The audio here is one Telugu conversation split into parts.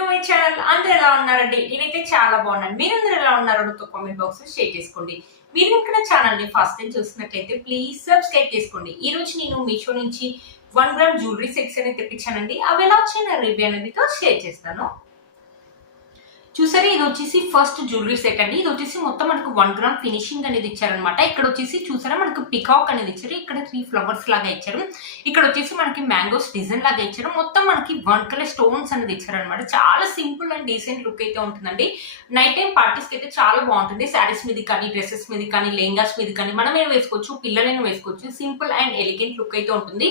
టు మై ఛానల్ అందరూ ఎలా ఉన్నారండి? నేనైతే చాలా బాగున్నాను. మీరందరూ ఎలా ఉన్నారో నాతో కామెంట్ బాక్స్లో షేర్ చేసుకోండి. మీరు ఇక్కడ ఛానల్ని ఫస్ట్ టైం చూస్తున్నట్లయితే ప్లీజ్ సబ్స్క్రైబ్ చేసుకోండి. ఈ రోజు నేను మీషో నుంచి వన్ గ్రామ్ జ్యువెలరీ సెట్స్ అనేది తెప్పించానండి. అవి ఎలా వచ్చిన రివ్యూ అనేది షేర్ చేస్తాను. చూసారా? ఇది వచ్చేసి ఫస్ట్ జ్యువెలరీ సెట్ అండి. ఇది వచ్చేసి మొత్తం మనకు వన్ గ్రామ్ ఫినిషింగ్ అనేది ఇచ్చారనమాట ఇక్కడ వచ్చేసి చూసారా? మనకు పికాక్ అనేది ఇచ్చారు. ఇక్కడ త్రీ ఫ్లవర్స్ లాగా ఇచ్చారు. ఇక్కడ వచ్చేసి మనకి మ్యాంగోస్ డిజైన్ లాగా ఇచ్చారు. మొత్తం మనకి వన్ కలర్ స్టోన్స్ అనేది ఇచ్చారనమాట చాలా సింపుల్ అండ్ డీసెంట్ లుక్ అయితే ఉంటుందండి. నైట్ టైం పార్టీస్కి అయితే చాలా బాగుంటుంది. శారీస్ మీద కానీ డ్రెస్సెస్ మీద కానీ లెహంగాస్ మీద కానీ మనమైనా వేసుకోవచ్చు పిల్లలైనా వేసుకోవచ్చు. సింపుల్ అండ్ ఎలిగెంట్ లుక్ అయితే ఉంటుంది.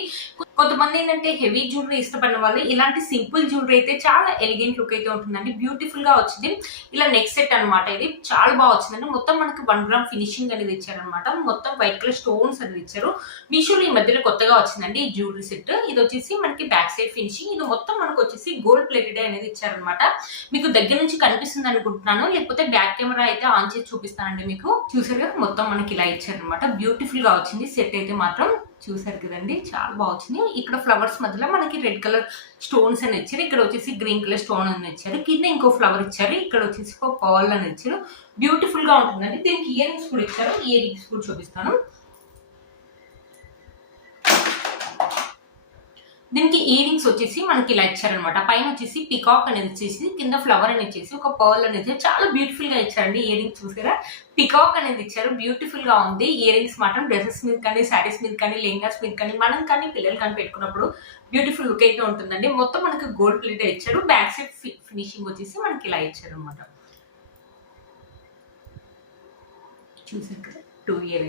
కొంతమంది ఏంటంటే హెవీ జ్యువెలరీ ఇష్టపడిన వాళ్ళు ఇలాంటి సింపుల్ జ్యువెలరీ అయితే చాలా ఎలిగెంట్ లుక్ అయితే ఉంటుందండి. బ్యూటిఫుల్గా వచ్చింది. ఇలా నెక్స్ట్ సెట్ అన్నమాట ఇది. చాలా బాగా వచ్చిందండి. మొత్తం మనకి వన్ గ్రామ్ ఫినిషింగ్ అనేది ఇచ్చారనమాట మొత్తం వైట్ కలర్ స్టోన్స్ అనేది ఇచ్చారు. మీషోలో ఈ మధ్యలో కొత్తగా వచ్చిందండి ఈ జ్యువెలరీ సెట్ ఇది వచ్చేసి మనకి బ్యాక్ సైడ్ ఫినిషింగ్ ఇది మొత్తం మనకు వచ్చేసి గోల్డ్ ప్లేటెడ్ అనేది ఇచ్చారనమాట మీకు దగ్గర నుంచి కనిపిస్తుంది అనుకుంటున్నాను. లేకపోతే బ్యాక్ కెమెరా అయితే ఆన్ చేసి చూపిస్తానండి మీకు. చూసారు మొత్తం మనకి ఇలా ఇచ్చారనమాట బ్యూటిఫుల్గా వచ్చింది. సెట్ అయితే మాత్రం చూసారు కదండి చాలా బాగా ఇక్కడ ఫ్లవర్స్ మధ్యలో మనకి రెడ్ కలర్ స్టోన్స్ అని ఇచ్చారు. ఇక్కడ వచ్చేసి గ్రీన్ కలర్ స్టోన్ అని ఇచ్చారు. కింద ఇంకో ఫ్లవర్ ఇచ్చారు. ఇక్కడ వచ్చేసి ఒక పాల్ అని ఇచ్చారు. బ్యూటిఫుల్గా ఉంటుందండి. దీనికి ఇయర్ రింగ్స్ కూడా ఇచ్చారు. ఇయర్ రింగ్స్ కూడా చూపిస్తాను. దీనికి ఇయర్ వచ్చేసి మనకి ఇలా ఇచ్చారనమాట పైన వచ్చేసి పికాక్ అనేది వచ్చేసి కింద ఫ్లవర్ అని వచ్చేసి ఒక పర్ల్ అనేది చాలా బ్యూటిఫుల్గా ఇచ్చారండి ఇయర్ రింగ్స్ చూసారా? పికాక్ అనేది ఇచ్చారు బ్యూటిఫుల్గా ఉంది. ఇయరింగ్స్ మాత్రం డ్రెస్సెస్ మీద కానీ శారీస్ మీద కానీ లెహంగాస్ మీద కానీ మనం కానీ పిల్లలు కానీ పెట్టుకున్నప్పుడు బ్యూటిఫుల్ లుక్ అయితే ఉంటుందండి. మొత్తం మనకి గోల్డ్ ప్లేట్ ఇచ్చారు. బ్యాక్ సైడ్ ఫినిషింగ్ వచ్చేసి మనకి ఇలా ఇచ్చారు అనమాట చూసారు కదా? టూ ఇయర్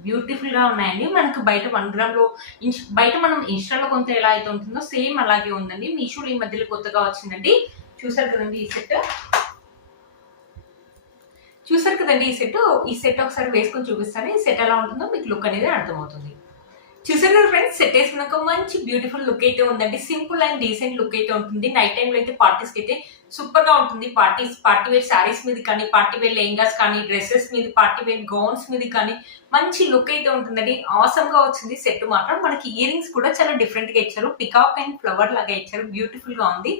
బ్యూటిఫుల్గా బ్యూటిఫుల్గా ఉన్నాయండి. మనకు బయట వన్ గ్రామ్లో ఇన్స్- బయట మనం ఇన్స్టాలో కొంత ఎలా అయితే ఉంటుందో సేమ్ అలాగే ఉందండి. మీషోలో ఈ మధ్యలో కొత్తగా వచ్చిందండి. చూసారు కదండి ఈ సెట్? చూసారు కదండి ఈ సెట్? ఈ సెట్ ఒకసారి వేసుకొని చూపిస్తాను. ఈ సెట్ ఎలా ఉంటుందో మీకు లుక్ అనేది అర్థమవుతుంది. చూసారు కదా ఫ్రెండ్స్ సెట్ వేసుకున్నాక మంచి బ్యూటిఫుల్ లుక్ అయితే ఉందండి. సింపుల్ అండ్ డీసెంట్ లుక్ అయితే ఉంటుంది. నైట్ టైంలో అయితే పార్టీస్కి అయితే సూపర్గా ఉంటుంది. పార్టీస్ పార్టీ వేర్ శారీస్ మీద కానీ పార్టీ వేర్ లెహంగాస్ కానీ డ్రెస్సెస్ మీద పార్టీ వేర్ గౌన్స్ మీద కానీ మంచి లుక్ అయితే ఉంటుందండి. ఆసమ్గా వచ్చింది. సెట్ మాత్రం మనకి ఇయర్ రింగ్స్ కూడా చాలా డిఫరెంట్గా ఇచ్చారు. పికాక్ అండ్ ఫ్లవర్ లాగా ఇచ్చారు. బ్యూటిఫుల్గా ఉంది.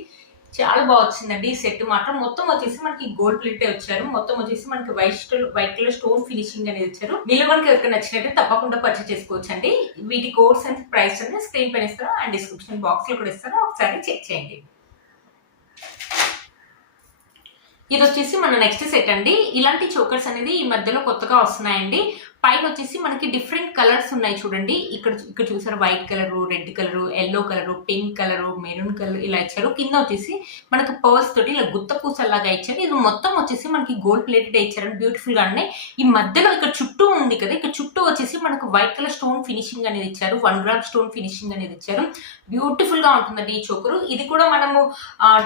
చాలా బాగా వచ్చిందండి ఈ సెట్ మాత్రం. మొత్తం వచ్చేసి మనకి గోల్డ్ ప్లేటే వచ్చారు. మొత్తం వచ్చేసి మనకి white white colour stone finishing అనేది ఇచ్చారు వీళ్ళు మనకి ఎవరికి నచ్చినట్టు తప్పకుండా పర్చేస్ చేసుకోవచ్చండి. వీటి కోర్స్ అండ్ ప్రైస్ అనేది స్క్రీన్ పైన ఇస్తారు అండ్ డిస్క్రిప్షన్ బాక్స్లో కూడా ఇస్తారు ఒకసారి చెక్ చేయండి. ఇది వచ్చేసి మన నెక్స్ట్ సెట్ అండి. ఇలాంటి చోకర్స్ అనేది ఈ మధ్యలో కొత్తగా వస్తున్నాయండి. పైన వచ్చేసి మనకి డిఫరెంట్ కలర్స్ ఉన్నాయి చూడండి. ఇక్కడ ఇక్కడ చూసారు? White colour red colour yellow colour pink colour maroon colour ఇలా ఇచ్చారు. కింద వచ్చేసి మనకి పర్ల్స్ తోటి ఇలా గుత్త పూసల్లాగా ఇచ్చారు. ఇది మొత్తం వచ్చేసి మనకి గోల్డ్ ప్లేటెడ్ ఇచ్చారు బ్యూటిఫుల్గా ఉన్నాయి ఈ మధ్యలో ఇక్కడ చుట్టూ ఉంది కదా. ఇక్కడ చుట్టూ వచ్చేసి మనకు వైట్ కలర్ స్టోన్ ఫినిషింగ్ అనేది ఇచ్చారు. వన్ గ్రామ్ స్టోన్ ఫినిషింగ్ అనేది ఇచ్చారు. బ్యూటిఫుల్గా ఉంటుందండి ఈ చోకరు. ఇది కూడా మనము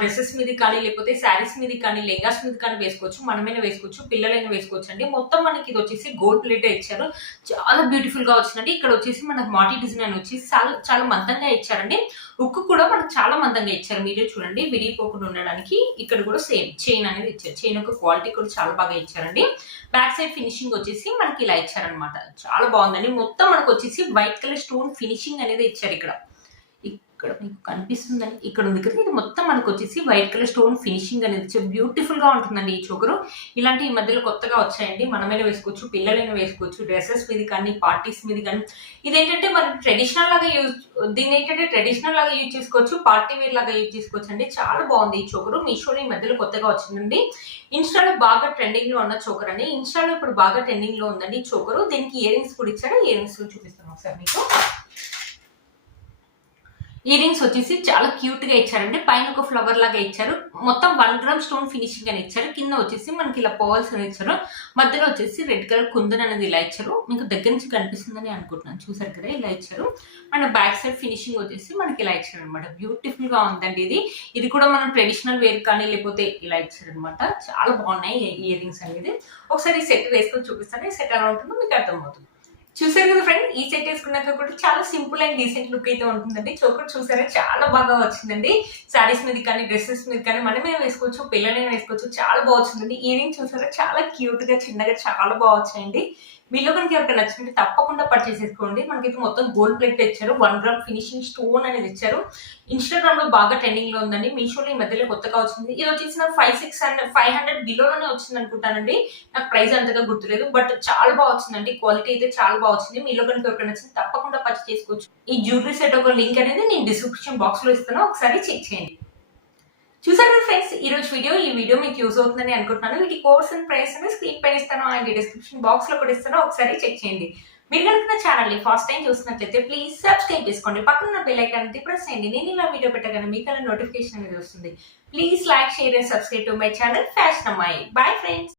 డ్రెస్సెస్ మీద కానీ లేకపోతే శారీస్ మీద కానీ లెంగాస్ మీద కానీ వేసుకోవచ్చు. మనమైనా వేసుకోవచ్చు. పిల్లలైనా వేసుకోవచ్చు అండి మొత్తం మనకి ఇది వచ్చేసి గోల్డ్ ప్లేట్ ఇచ్చారు. చాలా బ్యూటిఫుల్గా వచ్చిందండి. ఇక్కడ వచ్చేసి మనకు మాటీ డిజైన్ వచ్చి చాలా చాలా మందంగా ఇచ్చారండి. ఉక్కు కూడా మనకు చాలా మందంగా ఇచ్చారు. మీరే చూడండి విరిగిపోకుండా ఉండడానికి ఇక్కడ కూడా సేమ్ చైన్ అనేది ఇచ్చారు. చైన్ యొక్క క్వాలిటీ కూడా చాలా బాగా ఇచ్చారండి. బ్యాక్ సైడ్ ఫినిషింగ్ వచ్చేసి మనకి ఇలా ఇచ్చారనమాట చాలా బాగుందండి. మొత్తం మనకు వచ్చేసి వైట్ కలర్ స్టోన్ ఫినిషింగ్ అనేది ఇచ్చారు ఇక్కడ. ఇక్కడ మీకు కనిపిస్తుందని ఇక్కడ ఉంది కదా ఇది మొత్తం మనకు వచ్చేసి వైట్ కలర్ స్టోన్ ఫినిషింగ్ అనేది బ్యూటిఫుల్గా ఉంటుందండి ఈ చోకరు. ఇలాంటి ఈ మధ్యలో కొత్తగా వచ్చాయండి. మనమైనా వేసుకోవచ్చు పిల్లలైనా వేసుకోవచ్చు డ్రెస్సెస్ మీద కానీ పార్టీస్ మీద కానీ. ఇదేంటంటే మనం ట్రెడిషనల్ లాగా యూజ్ దీన్ని ఏంటంటే ట్రెడిషనల్ లాగా యూజ్ చేసుకోవచ్చు పార్టీ వేర్ లాగా యూజ్ చేసుకోవచ్చు అండి చాలా బాగుంది ఈ చోకరు. మీషోలో ఈ మధ్యలో కొత్తగా వచ్చిందండి. ఇన్స్టాలో బాగా ట్రెండింగ్లో ఉన్న చోకర్ అండి. ఇన్స్టాలో ఇప్పుడు బాగా ట్రెండింగ్లో ఉందండి ఈ చోకరు. దీనికి ఇయర్ రింగ్స్ కూడా ఇచ్చారు. ఇయర్ రింగ్స్ చూపిస్తాను ఒకసారి మీకు. ఇయర్ రింగ్స్ వచ్చేసి చాలా క్యూట్గా ఇచ్చారండి. పైన ఒక ఫ్లవర్ లాగా ఇచ్చారు. మొత్తం వన్ గ్రామ్ స్టోన్ ఫినిషింగ్ అని ఇచ్చారు. కింద వచ్చేసి మనకి ఇలా పర్ల్స్ అని ఇచ్చారు. మధ్యలో వచ్చేసి రెడ్ కలర్ కుందన్ అనేది ఇలా ఇచ్చారు. మీకు దగ్గర నుంచి కనిపిస్తుందని అనుకుంటున్నాను. చూసారు కదా ఇలా ఇచ్చారు. మన బ్యాక్ సైడ్ ఫినిషింగ్ వచ్చేసి మనకి ఇలా ఇచ్చారు అనమాట బ్యూటిఫుల్గా ఉందండి ఇది. ఇది కూడా మనం ట్రెడిషనల్ వేర్ కానీ లేకపోతే ఇలా ఇచ్చారు అనమాట చాలా బాగున్నాయి ఇయర్ రింగ్స్ అనేది. ఒకసారి సెట్ వేసుకొని చూపిస్తాను. సెట్ ఎలా ఉంటుందో మీకు అర్థమవుతుంది. చూసారు కదా ఫ్రెండ్ ఈ సెట్ వేసుకున్నాక కూడా చాలా సింపుల్ అండ్ డీసెంట్ లుక్ అయితే ఉంటుందండి. చోకర్ చూసారా? చాలా బాగా వచ్చిందండి. శారీస్ మీద కానీ డ్రెస్సెస్ మీద కానీ మనమే వేసుకోవచ్చు పిల్లలైనా వేసుకోవచ్చు చాలా బాగా వచ్చిందండి. ఇయరింగ్ చూసారా? చాలా క్యూట్గా చిన్నగా చాలా బాగా వచ్చాయండి. మీలో కనుక ఎవరికైనా నచ్చింటే తప్పకుండా పర్చేస్ చేసుకోండి మనకైతే మొత్తం గోల్డ్ ప్లేట్ ఇచ్చారు. వన్ గ్రామ్ ఫినిషింగ్ స్టోన్ అనేది ఇచ్చారు. ఇన్స్టాగ్రామ్లో బాగా ట్రెండింగ్లో ఉందండి. మీషోలో ఈ మధ్యలో కొత్తగా వచ్చింది. ఇది వచ్చేసి నాకు five six hundred five hundred బిలోలోనే వచ్చింది అనుకుంటానండి. నాకు ప్రైస్ అంతగా గుర్తులేదు. బట్ చాలా బాగా వచ్చిందండి. క్వాలిటీ అయితే చాలా బాగా వచ్చింది. మీలో కనుక ఎవరికైనా నచ్చింది తప్పకుండా పర్చేస్ చేసుకోవచ్చు. ఈ జ్యువెలరీ సెట్ ఒక లింక్ అనేది నేను డిస్క్రిప్షన్ బాక్స్లో ఇస్తాను. ఒకసారి చెక్ చేయండి. చూసారు కదా ఫ్రెండ్స్? ఈ రోజు వీడియో ఈ వీడియో మీకు యూజ్ అవుతుందని అనుకుంటున్నాను. వీటి కోర్స్ అండ్ ప్రైస్ అనేది స్క్రీన్ పైన ఇస్తాను. అండ్ డిస్క్రిప్షన్ బాక్స్లో కూడా ఇస్తాను. ఒకసారి చెక్ చేయండి. మీరు కనుక నా ఛానల్ని ఫస్ట్ టైం చూసినట్లయితే ప్లీజ్ సబ్స్క్రైబ్ చేసుకోండి. పక్కన ఉన్న బెల్ ఐకాన్ ప్రెస్ చేయండి. నేను ఇలా వీడియో పెట్టగానే మీకు అలా నోటిఫికేషన్ అనేది వస్తుంది. Please like share and subscribe to my channel fashion అమ్మాయి బాయ్ ఫ్రెండ్స్